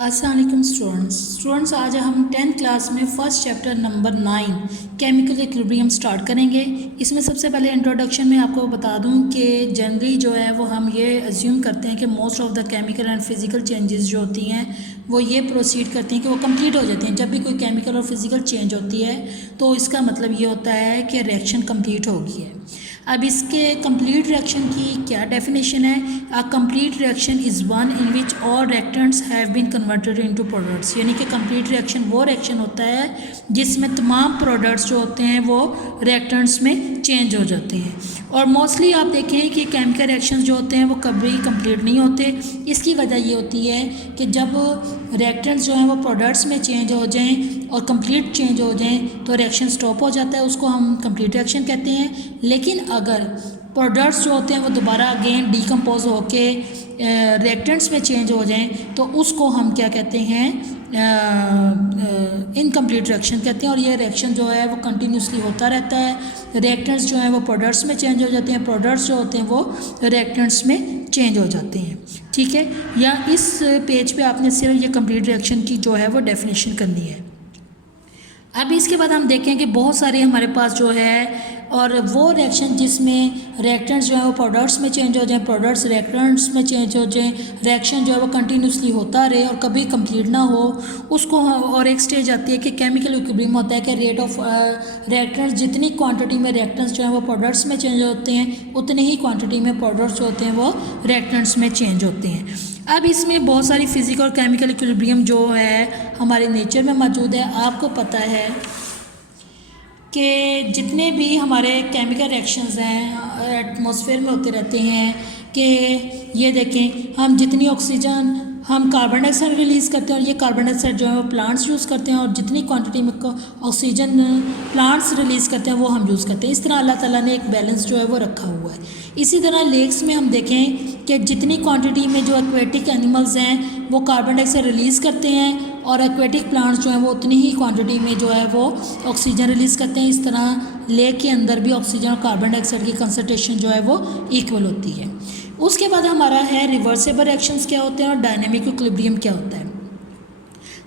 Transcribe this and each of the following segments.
अस्सलाम वालेकुम स्टूडेंट्स आज हम 10th क्लास में first chapter number 9 chemical equilibrium start करेंगे। इसमें सबसे पहले इंट्रोडक्शन में आपको बता दूं कि जनरली जो है वो हम ये अज्यूम करते हैं कि most of the chemical and physical changes जो होती हैं वो ये प्रोसीड करती हैं कि वो कंप्लीट हो जाती हैं। जब भी कोई केमिकल और फिज़िकल चेंज होती है तो इसका मतलब ये होता है कि रिएक्शन कंप्लीट हो गई है। अब इसके कंप्लीट रिएक्शन की क्या डेफिनेशन है? A complete reaction is one in which all reactants have been converted into products. यानी कि कंप्लीट रिएक्शन वो रिएक्शन होता है जिसमें तमाम प्रोडक्ट्स जो होते हैं वो रिएक्टेंट्स में चेंज हो जाते हैं। और मोस्टली आप देखें कि केमिकल रिएक्शंस जो होते हैं वो कभी कंप्लीट नहीं होते। इसकी वजह ये होती है कि जब रिएक्टेंट्स जो हैं वो प्रोडक्ट्स में चेंज हो जाएं और कंप्लीट चेंज हो जाएं तो रिएक्शन स्टॉप हो जाता है, उसको हम कंप्लीट रिएक्शन कहते हैं। लेकिन अगर प्रोडक्ट्स जो होते हैं वो दोबारा अगेन डीकम्पोज होके रिएक्टेंट्स में चेंज हो जाएं तो उसको हम क्या कहते हैं, इनकम्प्लीट रिएक्शन कहते हैं। और ये रिएक्शन जो है वो कंटिन्यूसली होता रहता है। रिएक्टेंट्स जो हैं वो प्रोडक्ट्स में चेंज हो जाते हैं, प्रोडक्ट्स जो होते हैं वो रिएक्टेंट्स में चेंज हो जाते हैं। ठीक है, या इस पेज पे आपने सिर्फ ये कंप्लीट रिएक्शन की जो है वो डेफिनेशन करनी है। अब इसके बाद हम देखें कि बहुत सारे हमारे पास जो है और वो रिएक्शन जिसमें रिएक्टेंट्स जो है वो प्रोडक्ट्स में चेंज हो जाएं, प्रोडक्ट्स रिएक्टेंट्स में चेंज हो जाएं, रिएक्शन जो है वो कंटिन्यूसली होता रहे और कभी कंप्लीट ना हो, उसको और एक स्टेज आती है कि केमिकल इक्विलिब्रियम होता है कि रेट ऑफ रिएक्टेंट्स, जितनी क्वांटिटी में रिएक्टेंट्स जो है वो प्रोडक्ट्स में चेंज होते हैं उतनी ही क्वान्टिटी में प्रोडक्ट्स जो होते हैं वो रिएक्टेंट्स में चेंज होते हैं। अब इसमें बहुत सारी फिज़िकल और केमिकल इक्विलिब्रियम जो है हमारे नेचर में मौजूद है। आपको पता है कि जितने भी हमारे केमिकल रिएक्शंस हैं एटमॉस्फेयर में होते रहते हैं कि ये देखें, हम जितनी ऑक्सीजन हम कार्बन डाइऑक्साइड रिलीज़ करते हैं और ये कार्बन डाइऑक्साइड जो है वो प्लांट्स यूज़ करते हैं और जितनी क्वांटिटी में ऑक्सीजन प्लांट्स रिलीज़ करते हैं वो हम यूज़ करते हैं। इस तरह अल्लाह ताला ने एक बैलेंस जो है वो रखा हुआ है। इसी तरह लेक्स में हम देखें कि जितनी क्वांटिटी में जो एक्वेटिक एनिमल्स हैं वो कार्बन डाइऑक्साइड रिलीज़ करते हैं और एक्वेटिक प्लांट्स जो हैं वो उतनी ही क्वांटिटी में जो है वो ऑक्सीजन रिलीज़ करते हैं। इस तरह लेक के अंदर भी ऑक्सीजन और कार्बन डाइऑक्साइड की कंसनट्रेशन जो है वो इक्वल होती है। उसके बाद हमारा है रिवर्सिबल रिएक्शंस क्या होते हैं और डायनेमिक इक्विलिब्रियम क्या होता है।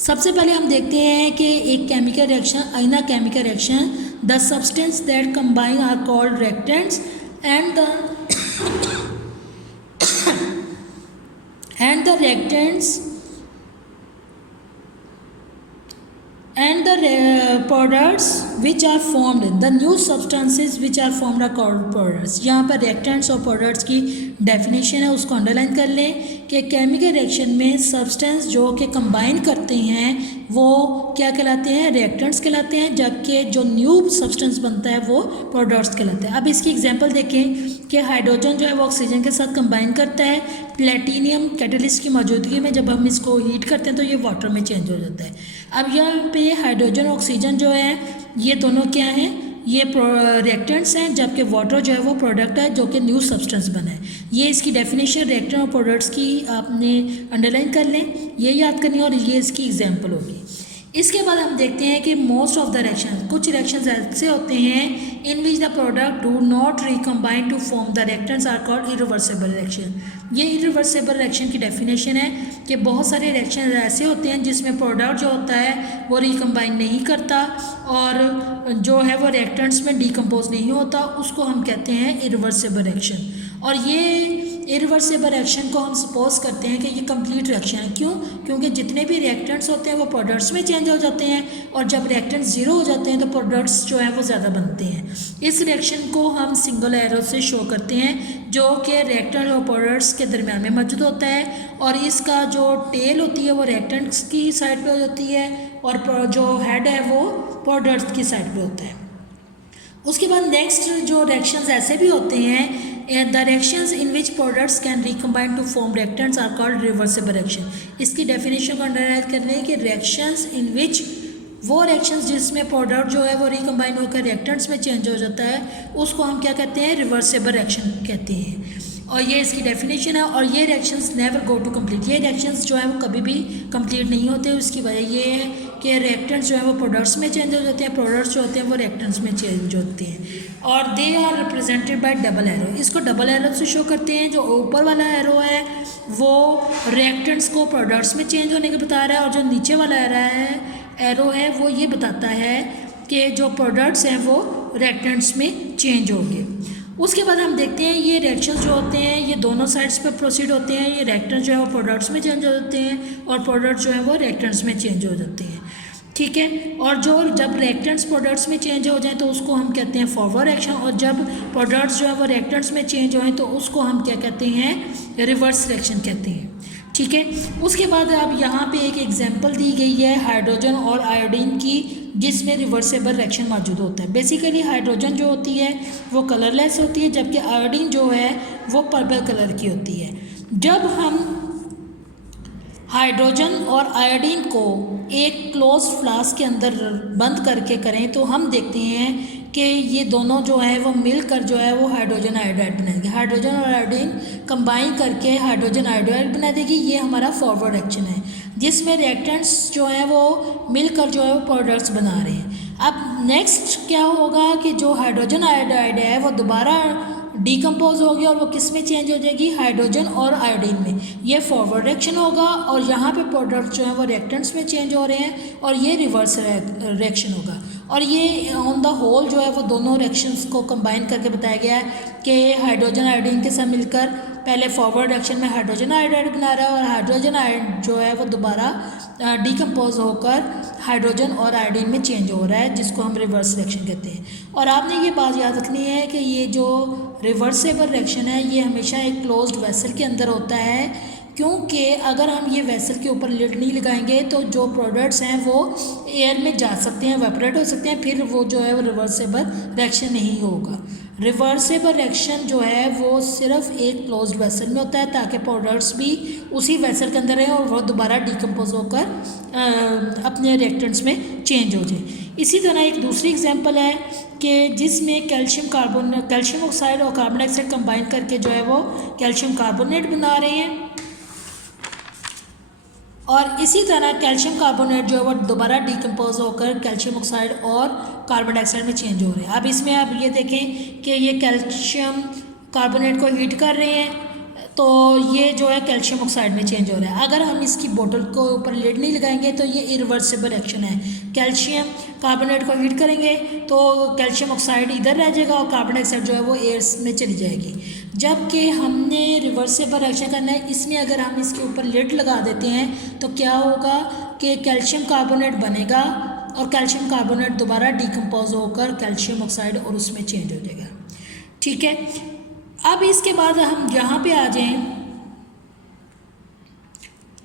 सबसे पहले हम देखते हैं कि एक chemical reaction, in a chemical reaction the substances that combine are called reactants and the reactants and the products which are formed, the new substances which are formed are called products। यहाँ पर reactants और products की definition है, उसको underline कर लें कि chemical reaction में सब्सटेंस जो कि कंबाइन करते हैं वो क्या कहलाते हैं, रिएक्टेंट्स कहलाते हैं, जबकि जो न्यू सब्सटेंस बनता है वो प्रोडक्ट्स कहलाते हैं। अब इसकी एग्जांपल देखें कि हाइड्रोजन जो है वो ऑक्सीजन के साथ कंबाइन करता है प्लेटिनियम कैटलिस्ट की मौजूदगी में। जब हम इसको हीट करते हैं तो ये वाटर में चेंज हो जाता है। अब यहाँ पे हाइड्रोजन ऑक्सीजन जो है ये दोनों क्या हैं, ये रिएक्टेंट्स हैं, जबकि वाटर जो है वो प्रोडक्ट है जो कि न्यू सब्सटेंस बना है। ये इसकी डेफिनेशन रिएक्टेंट और प्रोडक्ट्स की आपने अंडरलाइन कर लें, ये याद करनी है और ये इसकी एग्जांपल होगी। इसके बाद हम देखते हैं कि मोस्ट ऑफ द रिएक्शन, कुछ रिएक्शंस ऐसे होते हैं in which the product do not recombine to form the reactants are called irreversible reaction. ये इरिवर्सिबल रिएक्शन की डेफिनेशन है कि बहुत सारे रिएक्शन ऐसे होते हैं जिसमें प्रोडक्ट जो होता है वो रिकम्बाइन नहीं करता और जो है वो रिएक्टेंट्स में डिकम्पोज नहीं होता, उसको हम कहते हैं इरिवर्सिबल रिएक्शन। और ये इरिवर्सिबल रिएक्शन को हम सपोज करते हैं कि ये कंप्लीट रिएक्शन है। क्यों? क्योंकि जितने भी रिएक्टेंट्स होते हैं वो प्रोडक्ट्स में चेंज हो जाते हैं और जब रिएक्टेंट्स ज़ीरो हो जाते हैं तो प्रोडक्ट्स जो है वो ज़्यादा बनते हैं। इस रिएक्शन को हम सिंगल एरो से शो करते हैं जो कि रिएक्टेंट और प्रोडक्ट्स के दरमियान में मौजूद होता है और इसका जो टेल होती है वो रिएक्टेंट्स की साइड पर होती है और जो हेड है वो प्रोडक्ट्स की साइड पर होता है। उसके बाद नेक्स्ट जो रिएक्शंस ऐसे भी होते हैं, the reactions in which products can recombine to form reactants are called reversible reaction. इसकी डेफिनेशन को अंडरलाइन कर रहे हैं कि रिएक्शंस इन विच, वो रिएक्शंस जिसमें प्रोडक्ट जो है वो रिकम्बाइन होकर रिएक्टेंट्स में चेंज हो जाता है उसको हम क्या कहते हैं, रिवर्सिबल रिएक्शन कहते हैं। और ये इसकी डेफिनेशन है। और ये reactions never go to complete, ये रिएक्शंस जो है वो कभी भी कंप्लीट नहीं होते। उसकी वजह ये है कि रिएक्टेंट्स जो है वो प्रोडक्ट्स में चेंज हो जाते हैं, प्रोडक्ट्स जो होते हैं वो रिएक्टेंट्स में चेंज होते हैं। और they are represented by double arrow, इसको डबल एरो से शो करते हैं। जो ऊपर वाला एरो है वो रिएक्टेंट्स को प्रोडक्ट्स में चेंज होने के बता रहा है, और जो नीचे वाला एरो है वो ये बताता है कि जो प्रोडक्ट्स हैं वो रिएक्टेंट्स में चेंज होंगे। उसके बाद हम देखते हैं ये रिएक्शन जो होते हैं ये दोनों साइड्स पे प्रोसीड होते हैं। ये रिएक्टेंट्स जो है वो प्रोडक्ट्स में चेंज हो जाते हैं और प्रोडक्ट्स जो है वो रिएक्टेंट्स में चेंज हो जाते हैं, ठीक है। और जो जब रिएक्टेंट्स प्रोडक्ट्स में चेंज हो जाएं तो उसको हम कहते हैं फॉरवर्ड रिएक्शन, और जब प्रोडक्ट्स जो है वो रिएक्टेंट्स में चेंज होएं तो उसको हम क्या कहते हैं, रिवर्स रिएक्शन कहते हैं, ठीक है। उसके बाद अब यहाँ पे एक एग्जांपल दी गई है हाइड्रोजन और आयोडीन की, जिसमें रिवर्सेबल रिएक्शन मौजूद होता है। बेसिकली हाइड्रोजन जो होती है वो कलरलेस होती है, जबकि आयोडीन जो है वो पर्पल कलर की होती है। जब हम हाइड्रोजन और आयोडीन को एक क्लोज फ्लास्क के अंदर बंद करके करें तो हम देखते हैं कि ये दोनों जो है वो मिलकर जो है वो हाइड्रोजन आयोडाइड बनाएंगे। हाइड्रोजन और आयोडीन कंबाइन करके हाइड्रोजन आयोडाइड बना देगी। ये हमारा फॉरवर्ड रिएक्शन है, जिसमें रिएक्टेंट्स जो है वो मिलकर जो है वो प्रोडक्ट्स बना रहे हैं। अब नेक्स्ट क्या होगा कि जो हाइड्रोजन आयोडाइड है वो दोबारा डिकम्पोज होगी और वो किस में चेंज हो जाएगी, हाइड्रोजन और आयोडीन में। ये फॉरवर्ड रिएक्शन होगा और यहाँ पे प्रोडक्ट्स जो हैं वो रिएक्टेंट्स में चेंज हो रहे हैं, और ये रिवर्स रिएक्शन होगा। और ये ऑन द होल जो है वो दोनों रिएक्शंस को कंबाइन करके बताया गया है कि हाइड्रोजन आयोडीन के साथ मिलकर पहले फॉरवर्ड रिएक्शन में हाइड्रोजन आयोडाइड बना रहा है, और हाइड्रोजन आयोड जो है वो दोबारा डिकम्पोज होकर हाइड्रोजन और आयोडीन में चेंज हो रहा है, जिसको हम रिवर्स रिएक्शन कहते हैं। और आपने ये बात याद रखनी है कि ये जो रिवर्सेबल रिएक्शन है ये हमेशा एक क्लोज्ड वेसल के अंदर होता है, क्योंकि अगर हम ये वेसल के ऊपर लिड नहीं लगाएंगे तो जो प्रोडक्ट्स हैं वो एयर में जा सकते हैं, वेपरेट हो सकते हैं, फिर वो जो है वो रिवर्सेबल रिएक्शन नहीं होगा। रिवर्सेबल रिएक्शन जो है वो सिर्फ एक क्लोज्ड वेसल में होता है, ताकि प्रोडक्ट्स भी उसी वेसल के अंदर रहें और वो दोबारा डिकम्पोज होकर अपने रिएक्टेंट्स में चेंज हो जाए। इसी तरह एक दूसरी एग्जांपल है कि जिसमें कैल्शियम ऑक्साइड और कार्बन डाइऑक्साइड कंबाइन करके जो है वो कैल्शियम कार्बोनेट बना रहे हैं, और इसी तरह कैल्शियम कार्बोनेट जो है वो दोबारा डिकम्पोज होकर कैल्शियम ऑक्साइड और कार्बन डाइऑक्साइड में चेंज हो रहे हैं। अब इसमें आप ये देखें कि ये कैल्शियम कार्बोनेट को हीट कर रहे हैं तो ये जो है कैल्शियम ऑक्साइड में चेंज हो रहा है। अगर हम इसकी बोतल को ऊपर लिड नहीं लगाएंगे तो ये इरिवर्सिबल रिएक्शन है। कैल्शियम कार्बोनेट को हीट करेंगे तो कैल्शियम ऑक्साइड इधर रह जाएगा और कार्बन डाइऑक्साइड जो है वो एयर में चली जाएगी। जबकि हमने रिवर्सेबल रिएक्शन करना है, इसमें अगर हम इसके ऊपर लिड लगा देते हैं तो क्या होगा कि कैल्शियम कार्बोनेट बनेगा और कैल्शियम कार्बोनेट दोबारा डिकम्पोज होकर कैल्शियम ऑक्साइड और उसमें चेंज हो जाएगा, ठीक है। अब इसके बाद हम यहाँ पे आ जाएं।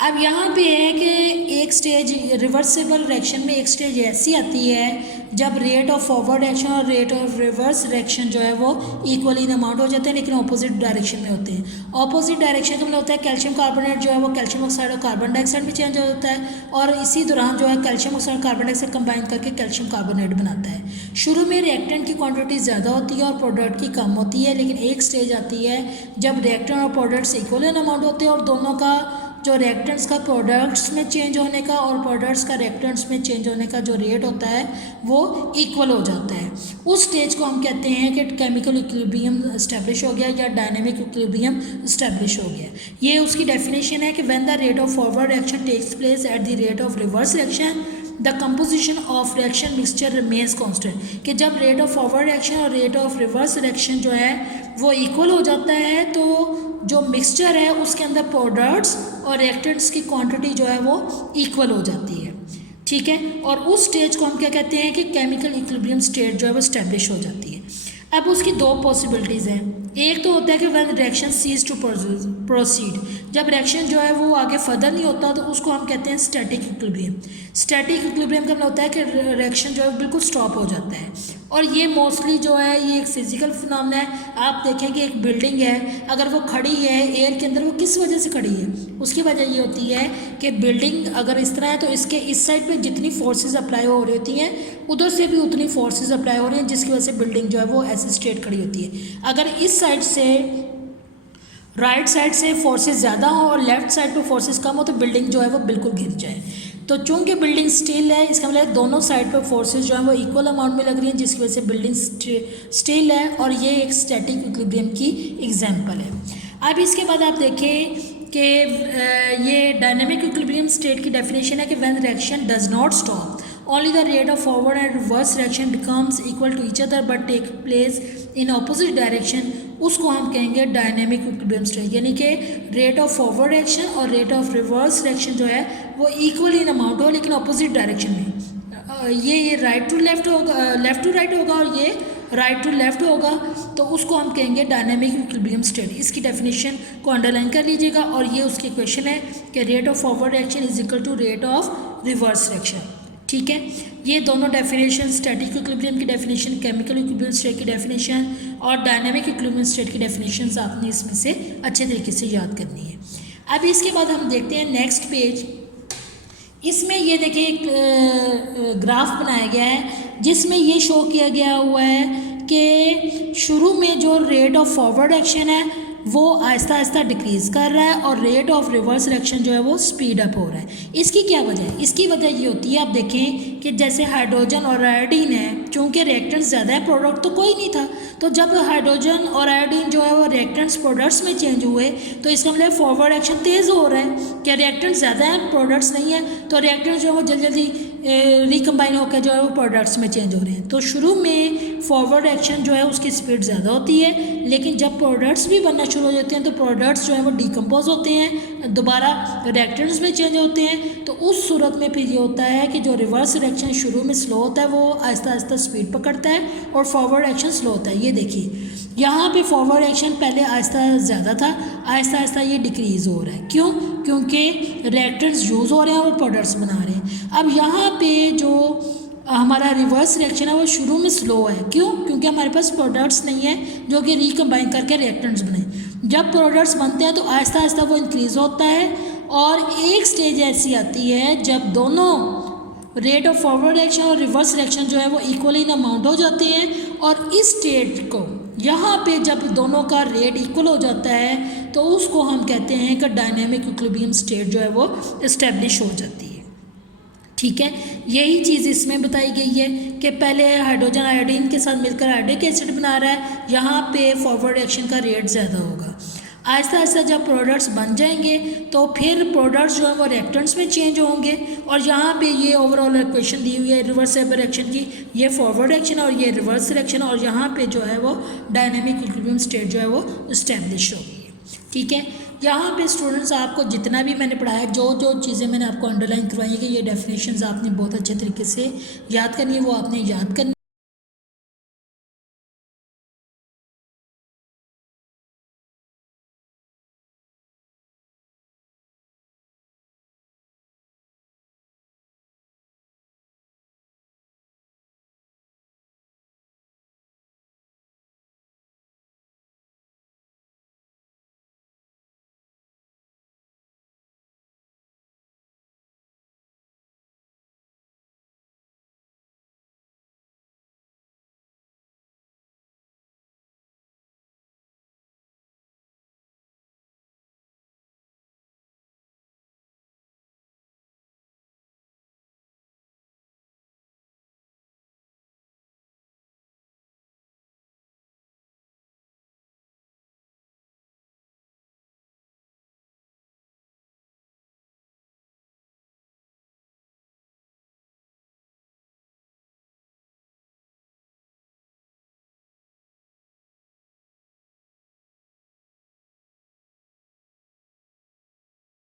अब यहाँ पे है कि एक स्टेज रिवर्सेबल रिएक्शन में एक स्टेज ऐसी आती है जब रेट ऑफ फॉरवर्ड रिएक्शन और रेट ऑफ रिवर्स रिएक्शन जो है वो इक्वली इन अमाउंट हो जाते हैं, लेकिन ऑपोजिट डायरेक्शन में होते हैं। ऑपोजिट डायरेक्शन का मतलब होता है कैल्शियम कार्बोनेट जो है वो कैल्शियम ऑक्साइड और कार्बन डाइऑक्साइड में चेंज हो जाता है, और इसी दौरान जो है calcium oxide carbon dioxide combine करके कैल्शियम कार्बोनेट बनाता है। शुरू में रिएक्टेंट की क्वांटिटी ज़्यादा होती है और प्रोडक्ट की कम होती है, लेकिन एक स्टेज आती है जब रिएक्टेंट और प्रोडक्ट्स इक्वल इन अमाउंट होते हैं और दोनों का जो रिएक्टेंट्स का प्रोडक्ट्स में चेंज होने का और प्रोडक्ट्स का रिएक्टेंट्स में चेंज होने का जो रेट होता है वो इक्वल हो जाता है। उस स्टेज को हम कहते हैं कि केमिकल इक्विलिब्रियम इस्टेब्लिश हो गया या डायनेमिक इक्विलिब्रियम इस्टेब्लिश हो गया। ये उसकी डेफिनेशन है कि when the rate of forward reaction takes place at the rate of reverse reaction the composition of reaction mixture remains constant. कि जब रेट ऑफ फॉरवर्ड रिएक्शन और रेट ऑफ रिवर्स रिएक्शन जो है वो इक्वल हो जाता है तो जो मिक्सचर है उसके अंदर प्रोडक्ट्स और रिएक्टेंट्स की क्वांटिटी जो है वो इक्वल हो जाती है, ठीक है। और उस स्टेज को हम क्या कहते हैं कि केमिकल इक्विलिब्रियम स्टेट जो है वो स्टैब्लिश हो जाती है। अब उसकी दो पॉसिबिलिटीज़ हैं। एक तो होता है कि when reaction cease to proceed, जब रिएक्शन जो है वो आगे फर्दर नहीं होता तो उसको हम कहते हैं स्टैटिक इक्विलिब्रियम। स्टैटिक इक्विलिब्रियम का मतलब होता है कि रिएक्शन जो है बिल्कुल स्टॉप हो जाता है, और ये मोस्टली जो है ये एक फिजिकल फिनोमेना है। आप देखें कि एक बिल्डिंग है, अगर वो खड़ी है एयर के अंदर, वो किस वजह से खड़ी है? उसकी वजह ये होती है कि बिल्डिंग अगर इस तरह है तो इसके इस साइड पे जितनी फोर्सेस अप्लाई हो रही होती हैं उधर से भी उतनी फोर्सेस अप्लाई हो रही हैं, जिसकी वजह से बिल्डिंग जो है वो ऐसे स्ट्रेट खड़ी होती है। अगर इस साइड से राइट साइड से फोर्सेस ज़्यादा हो और लेफ्ट साइड पे फोर्सेस कम हो तो बिल्डिंग जो है वो बिल्कुल गिर जाए। तो चूंकि बिल्डिंग स्टील है, इसका मतलब दोनों साइड पर फोर्सेस जो हैं वो इक्वल अमाउंट में लग रही हैं, जिसकी वजह से बिल्डिंग स्टील है और ये एक स्टैटिक इक्विलिब्रियम की एग्जांपल है। अब इसके बाद आप देखें कि ये डायनेमिक इक्विलिब्रियम स्टेट की डेफिनेशन है कि when reaction does not stop only the rate of forward and reverse reaction becomes equal to each other but take place in opposite direction, उसको हम कहेंगे डायनेमिक इक्विलिब्रियम स्टेट। यानी कि rate of forward reaction और rate of reverse reaction जो है वो equal in amount हो लेकिन अपोजिट डायरेक्शन में। ये राइट टू लेफ्ट होगा, लेफ्ट टू राइट होगा और ये राइट टू लेफ्ट होगा, तो उसको हम कहेंगे डायनेमिक इक्विलिब्रियम स्टेट। इसकी डेफिनेशन को अंडरलाइन कर लीजिएगा और ये उसकी क्वेश्चन है कि rate of forward reaction is equal to rate of reverse reaction. ठीक है, ये दोनों डेफिनेशन, स्टैटिक इक्विलिब्रियम की डेफिनेशन, केमिकल इक्विलिब्रियम स्टेट की डेफिनेशन और डायनेमिक इक्विलिब्रियम स्टेट की डेफिनेशन आपने इसमें से अच्छे तरीके से याद करनी है। अब इसके बाद हम देखते हैं नेक्स्ट पेज। इसमें ये देखिए एक ग्राफ बनाया गया है जिसमें ये शो किया गया हुआ है कि शुरू में जो रेट ऑफ फॉरवर्ड एक्शन है वो आहिस्ता आहिस्ता डिक्रीज़ कर रहा है और रेट ऑफ रिवर्स रिएक्शन जो है वो स्पीड अप हो रहा है। इसकी क्या वजह है? इसकी वजह ये होती है, आप देखें कि जैसे हाइड्रोजन और आयोडीन है, चूँकि रिएक्टेंट्स ज़्यादा है, प्रोडक्ट तो कोई नहीं था, तो जब हाइड्रोजन और आयोडीन जो है वो रिएक्टेंट्स प्रोडक्ट्स में चेंज हुए तो इसका मतलब फॉरवर्ड एक्शन तेज़ हो रहा है। क्या रिएक्टेंट्स ज़्यादा हैं, प्रोडक्ट्स नहीं है, तो रिएक्टेंट्स जो है वो जल्दी जल्दी रिकम्बाइन होकर जो है वो प्रोडक्ट्स में चेंज हो रहे हैं। तो शुरू में फॉरवर्ड एक्शन जो है उसकी स्पीड ज़्यादा होती है, लेकिन जब प्रोडक्ट्स भी बनना शुरू हो जाते हैं तो प्रोडक्ट्स जो है वो डिकम्पोज होते हैं, दोबारा रिएक्टेंट्स में चेंज होते हैं। तो उस सूरत में फिर ये होता है कि जो रिवर्स रिएक्शन शुरू में स्लो होता है वो आहिस्ता आहिस्ता स्पीड पकड़ता है और फॉरवर्ड एक्शन स्लो होता है। ये देखिए यहाँ पे फॉरवर्ड एक्शन पहले आहिस्ता ज़्यादा था, आहिस्ता आहिस्ता ये डिक्रीज़ हो रहा है। क्यों? क्योंकि रिएक्टेंट्स यूज़ हो रहे हैं और प्रोडक्ट्स बना रहे हैं। अब यहाँ पे जो हमारा रिवर्स रिएक्शन है वो शुरू में स्लो है। क्यों? क्योंकि हमारे पास प्रोडक्ट्स नहीं है जो कि रिकम्बाइन करके रिएक्टेंट्स बनाए। जब प्रोडक्ट्स बनते हैं तो आहिस्ता आहिस्ता वो इंक्रीज़ होता है और एक स्टेज ऐसी आती है जब दोनों रेट ऑफ फॉरवर्ड रिएक्शन और रिवर्स रिएक्शन जो है वो इक्वल इन अमाउंट हो जाते हैं। और इस स्टेज को यहाँ पे जब दोनों का रेट इक्वल हो जाता है तो उसको हम कहते हैं कि डायनेमिक इक्विलिब्रियम स्टेट जो है वो इस्टेब्लिश हो जाती है। ठीक है, यही चीज़ इसमें बताई गई है कि पहले हाइड्रोजन आयोडीन के साथ मिलकर आयोडिक एसिड बना रहा है, यहाँ पे फॉरवर्ड रिएक्शन का रेट ज़्यादा होगा। आहिस्ता आहिस्ता जब प्रोडक्ट्स बन जाएंगे तो फिर प्रोडक्ट्स जो है वो रिएक्टेंट्स में चेंज होंगे। और यहाँ पे ये ओवरऑल इक्वेशन दी हुई है रिवर्सिबल रिएक्शन की, ये फॉरवर्ड रिएक्शन और ये रिवर्स रिएक्शन, और यहाँ पे जो है वो डायनेमिक इक्विलिब्रियम स्टेट जो है वो इस्टेब्लिश होगी। ठीक है, यहाँ पे स्टूडेंट्स आपको जितना भी मैंने पढ़ाया, जो जो चीज़ें मैंने आपको अंडरलाइन करवाई है कि ये डेफिनेशंस आपने बहुत अच्छे तरीके से याद करनी है, वो आपने याद करनी।